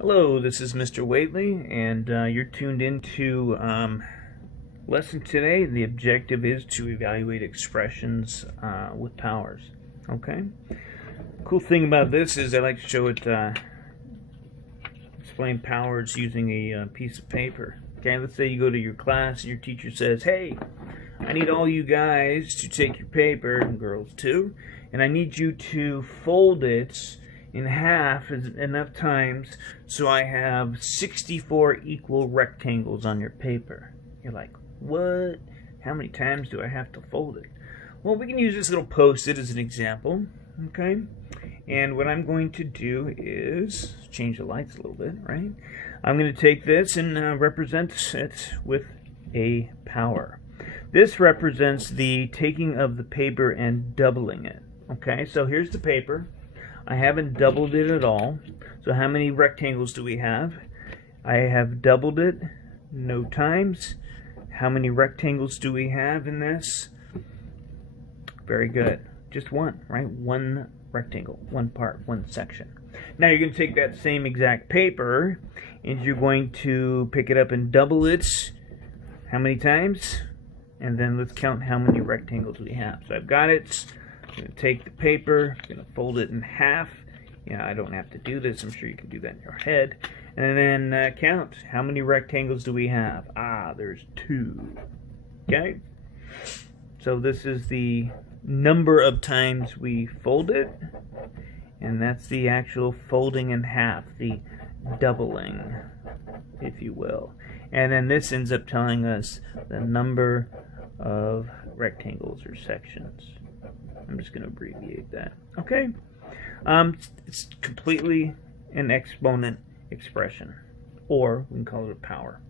Hello, this is Mr. Waitley, and you're tuned into lesson today. The objective is to evaluate expressions with powers. Okay? Cool thing about this is I like to show it, explain powers using a piece of paper. Okay, let's say you go to your class and your teacher says, hey, I need all you guys to take your paper, and girls too, and I need you to fold it in half enough times so I have 64 equal rectangles on your paper. You're like, what? How many times do I have to fold it? Well, we can use this little post-it as an example, okay? And what I'm going to do is change the lights a little bit, right? I'm going to take this and represent it with a power. This represents the taking of the paper and doubling it, okay? So here's the paper. I haven't doubled it at all. So how many rectangles do we have? I have doubled it no times. How many rectangles do we have in this? Very good. Just one, right? One rectangle, one part, one section. Now you're going to take that same exact paper and you're going to pick it up and double it. How many times? And then let's count how many rectangles we have. So I've got it. I'm going to take the paper, I'm going to fold it in half. Yeah, I don't have to do this. I'm sure you can do that in your head. And then count. How many rectangles do we have? Ah, there's 2. Okay? So this is the number of times we fold it. And that's the actual folding in half, the doubling, if you will. And then this ends up telling us the number of rectangles or sections. I'm just going to abbreviate that. Okay? It's completely an exponent expression, or we can call it a power.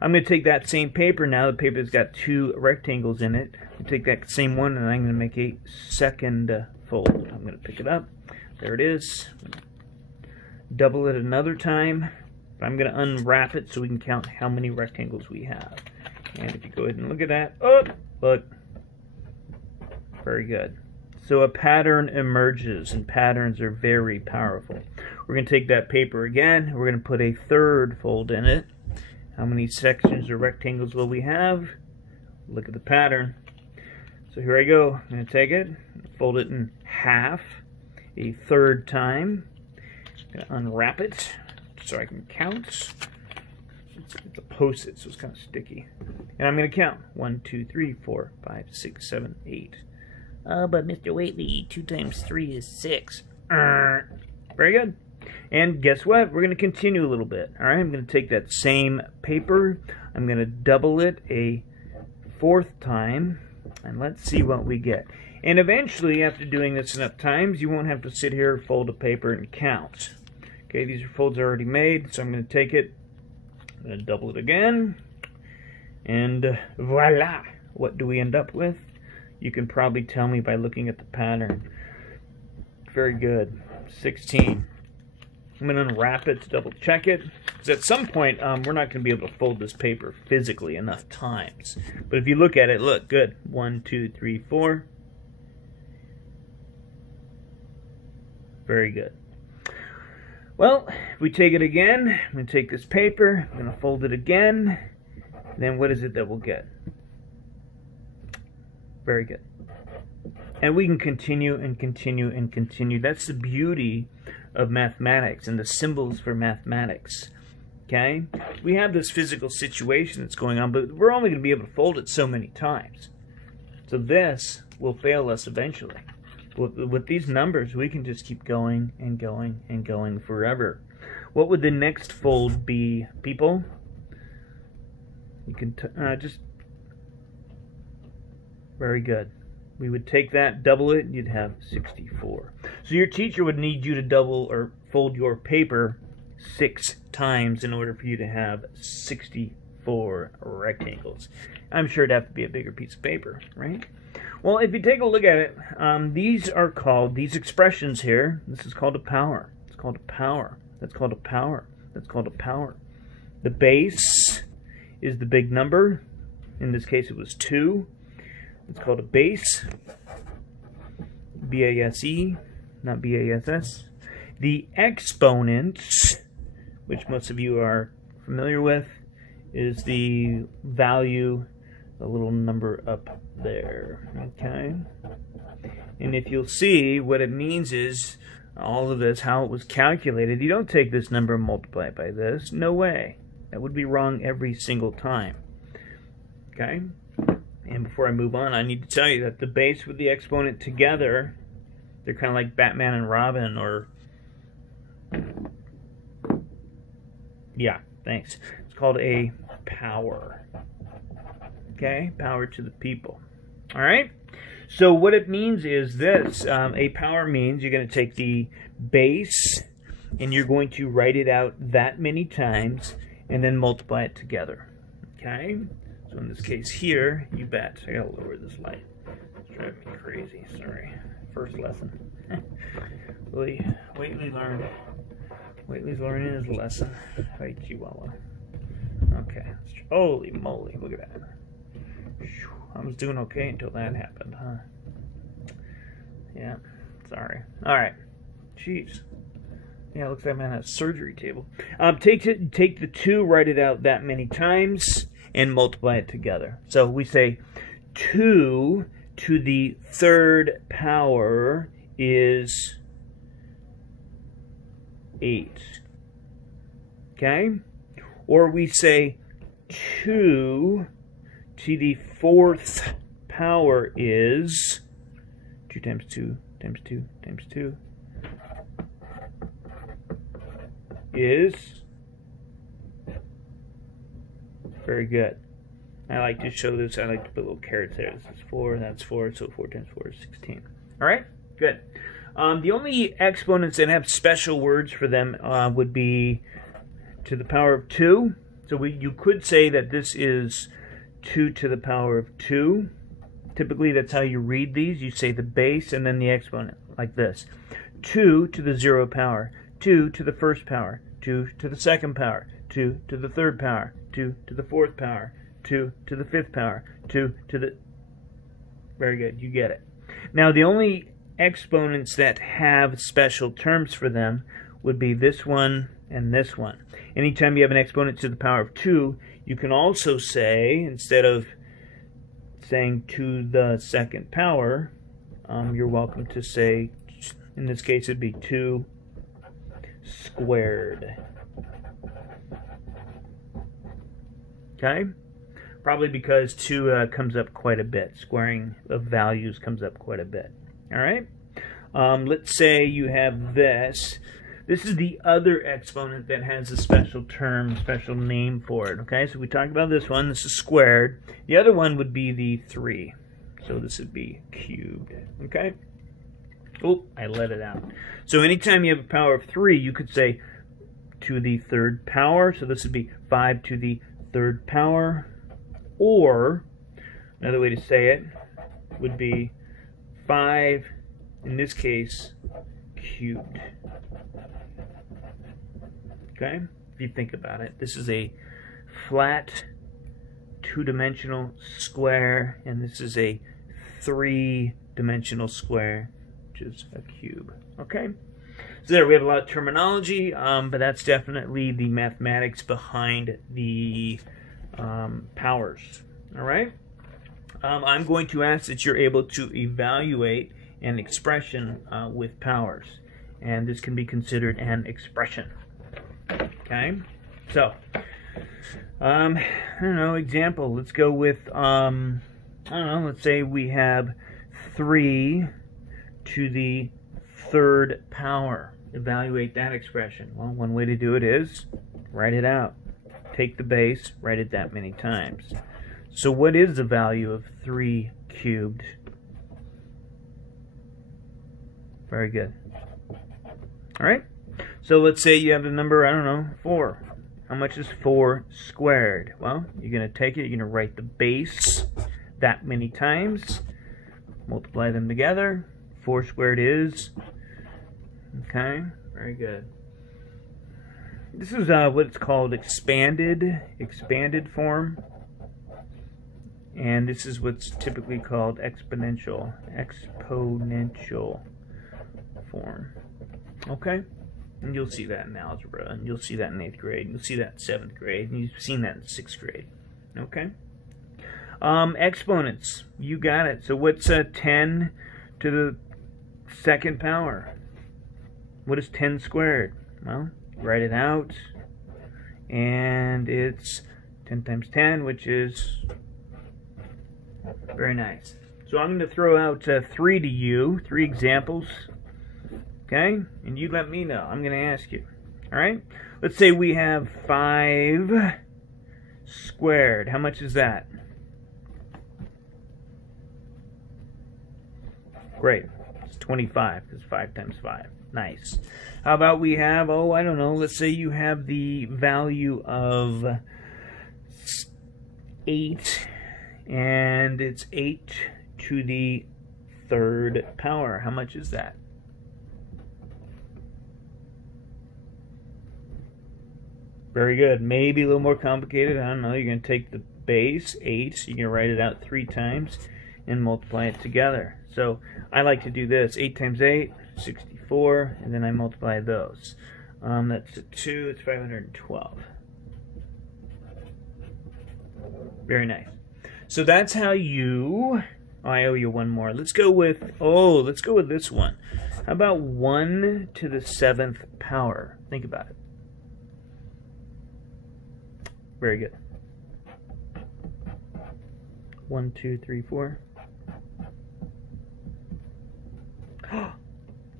I'm going to take that same paper now. The paper's got 2 rectangles in it. I take that same one and I'm going to make a second fold. I'm going to pick it up. There it is. Double it another time. I'm going to unwrap it so we can count how many rectangles we have. And if you go ahead and look at that, oh, look. Very good. So a pattern emerges, and patterns are very powerful. We're going to take that paper again. We're going to put a third fold in it. How many sections or rectangles will we have? Look at the pattern. So here I go. I'm going to take it, fold it in half a third time. I'm going to unwrap it so I can count. It's a post-it, so it's kind of sticky. And I'm going to count. 1, 2, 3, 4, 5, 6, 7, 8. But Mr. Waitley, 2 times 3 is 6. Very good. And guess what? We're going to continue a little bit. All right, I'm going to take that same paper. I'm going to double it a 4th time. And let's see what we get. And eventually, after doing this enough times, you won't have to sit here, fold a paper, and count. Okay, these are folds already made, so I'm going to take it. I'm going to double it again. And voila! What do we end up with? You can probably tell me by looking at the pattern. Very good. 16. I'm going to unwrap it to double check it. Because at some point, we're not going to be able to fold this paper physically enough times. But if you look at it, look, good. 1, 2, 3, 4. Very good. Well, if we take it again, I'm going to take this paper, I'm going to fold it again. Then what is it that we'll get? Very good. And we can continue and continue and continue. That's the beauty of mathematics and the symbols for mathematics. Okay? We have this physical situation that's going on, but we're only going to be able to fold it so many times. So this will fail us eventually. With these numbers, we can just keep going and going and going forever. What would the next fold be, people? You can just... Very good. We would take that, double it, and you'd have 64. So your teacher would need you to double or fold your paper 6 times in order for you to have 64 rectangles. I'm sure it'd have to be a bigger piece of paper, right? Well, if you take a look at it, these are called, these expressions here, this is called a power. It's called a power. That's called a power. That's called a power. The base is the big number. In this case, it was 2. It's called a base. B-A-S-E, not B-A-S-S. The exponent which most of you are familiar with, is the value, the little number up there. Okay? And if you'll see, what it means is all of this, how it was calculated. You don't take this number and multiply it by this. No way. That would be wrong every single time. Okay? And before I move on, I need to tell you that the base with the exponent together, they're kind of like Batman and Robin, or... yeah, thanks. It's called a power. Okay? Power to the people. Alright? So what it means is this. A power means you're going to take the base and you're going to write it out that many times and then multiply it together. Okay? So in this case here, you bet. I got to lower this light. It's driving me crazy. Sorry. First lesson. Waitley learned. Waitley's learning his lesson. Hi, Chihuahua. Okay. Holy moly. Look at that. I was doing okay until that happened, huh? Yeah, sorry. Alright. Jeez. Yeah, it looks like I'm on a surgery table. Take the 2, write it out that many times, and multiply it together. So we say 2 to the 3rd power is 8. Okay? Or we say 2 to the 4th power is 2 times 2 times 2 times 2 is, very good. I like to show this. I like to put little carrots there. This is 4, that's 4, so 4 times 4 is 16. Alright, good. The only exponents that have special words for them would be to the power of 2. So you could say that this is 2 to the power of 2. Typically, that's how you read these. You say the base and then the exponent, like this. 2 to the 0 power, 2 to the 1st power, 2 to the 2nd power, 2 to the 3rd power, 2 to the 4th power, 2 to the 5th power, 2 to the... Very good, you get it. Now, the only exponents that have special terms for them would be this one and this one. Anytime you have an exponent to the power of 2, you can also say, instead of saying to the 2nd power, you're welcome to say, in this case it'd be 2 squared. Okay? Probably because 2 comes up quite a bit. Squaring of values comes up quite a bit. Alright? Let's say you have this. This is the other exponent that has a special term, special name for it. Okay, so we talked about this one. This is squared. The other one would be the 3. So this would be cubed. Okay? Oh, I let it out. So anytime you have a power of 3, you could say to the 3rd power. So this would be 5 to the 3rd power. Or, another way to say it would be 5, in this case, cubed. Okay? If you think about it, this is a flat 2-dimensional square, and this is a 3-dimensional square, which is a cube. Okay? So there, we have a lot of terminology, but that's definitely the mathematics behind the powers. Alright? I'm going to ask that you're able to evaluate an expression with powers. And this can be considered an expression. Okay? So, I don't know, example. Let's go with, I don't know, let's say we have 3 to the 3rd power. Evaluate that expression. Well, one way to do it is write it out. Take the base, write it that many times. So what is the value of 3 cubed? Very good. Alright? So let's say you have the number, I don't know, 4. How much is 4 squared? Well, you're going to take it, you're going to write the base that many times, multiply them together. 4 squared is, okay, very good. This is what it's called expanded form. And this is what's typically called exponential form. Okay? And you'll see that in algebra, and you'll see that in 8th grade, and you'll see that in 7th grade, and you've seen that in 6th grade. Okay? Exponents. You got it. So what's 10 to the 2nd power? What is 10 squared? Well, write it out. And it's 10 times 10, which is very nice. So I'm going to throw out 3 to you, 3 examples. Okay? And you let me know. I'm going to ask you. All right? Let's say we have 5 squared. How much is that? Great. It's 25 because 5 times 5. Nice. How about we have, oh, I don't know, let's say you have the value of 8, and it's 8 to the 3rd power. How much is that? Very good. Maybe a little more complicated. I don't know. You're going to take the base, 8, so you're going to write it out 3 times and multiply it together. So I like to do this. 8 times 8, 64, and then I multiply those. That's 2, it's 512. Very nice. So that's how you, oh, I owe you one more. Let's go with this one. How about 1 to the 7th power? Think about it. Very good. 1, 2, 3, 4.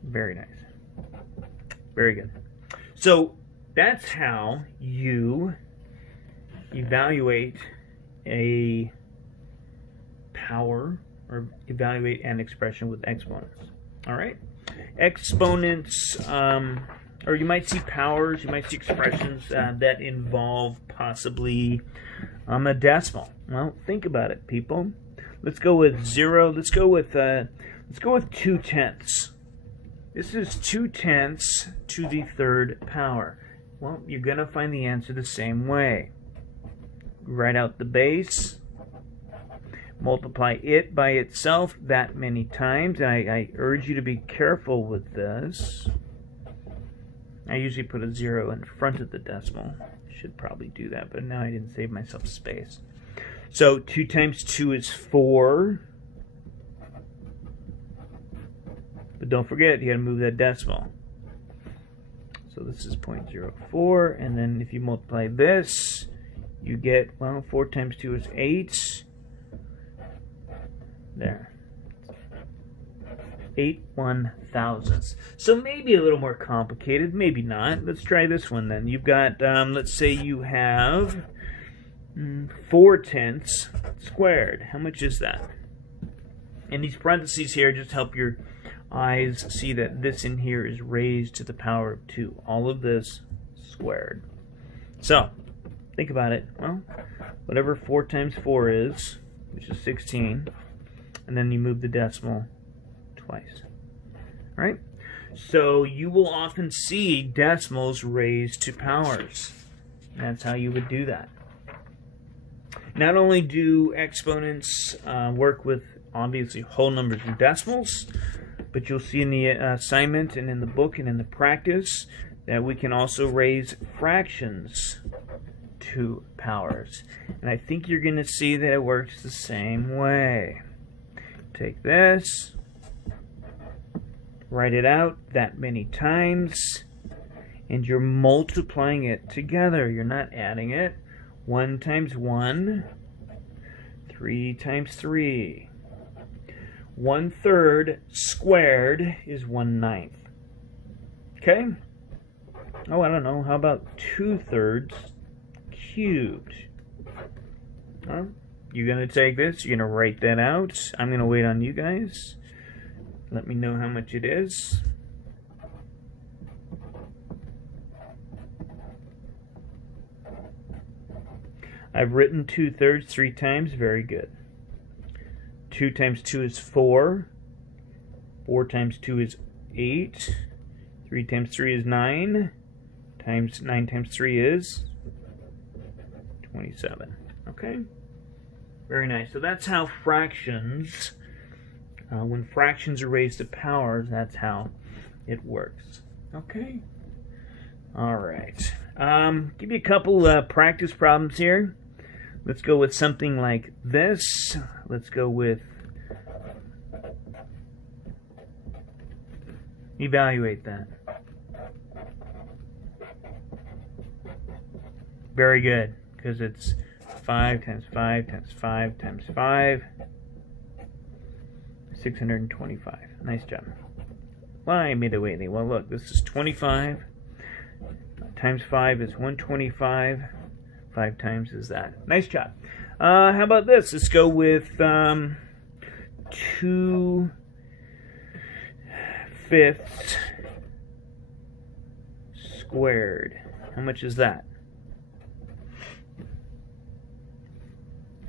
Very nice. Very good. So that's how you evaluate a power or evaluate an expression with exponents. All right? Exponents, or you might see powers, you might see expressions that involve possibly a decimal. Well, think about it, people. Let's go with 0. Let's go with 2/10. This is 2/10 to the 3rd power. Well, you're going to find the answer the same way. Write out the base, multiply it by itself that many times. And I urge you to be careful with this. I usually put a 0 in front of the decimal. Should probably do that, but now I didn't save myself space. So 2 times 2 is 4. But don't forget, you got to move that decimal. So this is 0.04, and then if you multiply this, you get, well, 4 times 2 is 8. There. 8 1/1000ths. So maybe a little more complicated, maybe not. Let's try this one then. You've got, let's say you have 4/10 squared. How much is that? And these parentheses here just help your eyes see that this in here is raised to the power of 2. All of this squared. So, think about it. Well, whatever 4 times 4 is, which is 16, and then you move the decimal twice. All right? So, you will often see decimals raised to powers. That's how you would do that. Not only do exponents work with, obviously, whole numbers and decimals, but you'll see in the assignment and in the book and in the practice that we can also raise fractions to powers. And I think you're going to see that it works the same way. Take this, write it out that many times, and you're multiplying it together. You're not adding it. 1 times 1, 3 times 3. 1/3 squared is 1/9. Okay? Oh, I don't know. How about 2/3 cubed? Huh? You're going to take this. You're going to write that out. I'm going to wait on you guys. Let me know how much it is. I've written 2/3 3 times. Very good. 2 times 2 is 4. 4 times 2 is 8. 3 times 3 is 9. 9 times 3 is 27. Okay? Very nice. So that's how fractions, when fractions are raised to powers, that's how it works. Okay? All right. Give you a couple practice problems here. Let's go with something like this. Let's go with evaluate that. Very good, because it's 5 times 5 times 5 times 5. 625. Nice job. Why I made a Waitley? Well, look, this is 25 times 5 is 125. 5 times is that. Nice job. How about this? Let's go with 2/5 squared. How much is that?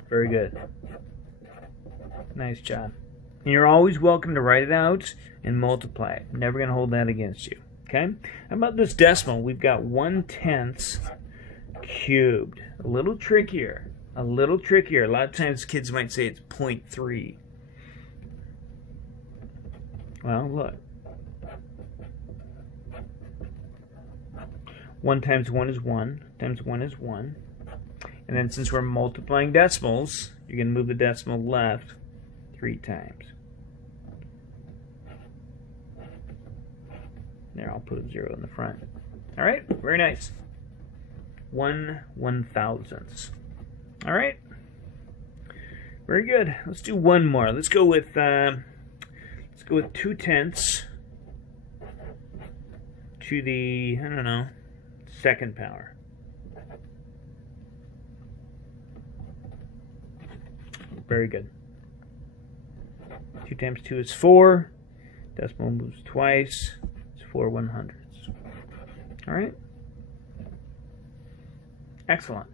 Very good. Nice job. And you're always welcome to write it out and multiply it. Never going to hold that against you. Okay? How about this decimal? We've got 1/10 cubed. A little trickier. A little trickier. A lot of times kids might say it's 0.3. Well, look. 1 times 1 is 1. Times 1 is 1. And then since we're multiplying decimals, you're going to move the decimal left 3 times. There, I'll put a 0 in the front. All right, very nice. 1/1000th. All right, very good. Let's do one more. Let's go with 2/10 to the, I don't know, second power. Very good. 2 times 2 is 4. Decimal moves twice. It's 4/100ths. All right. Excellent.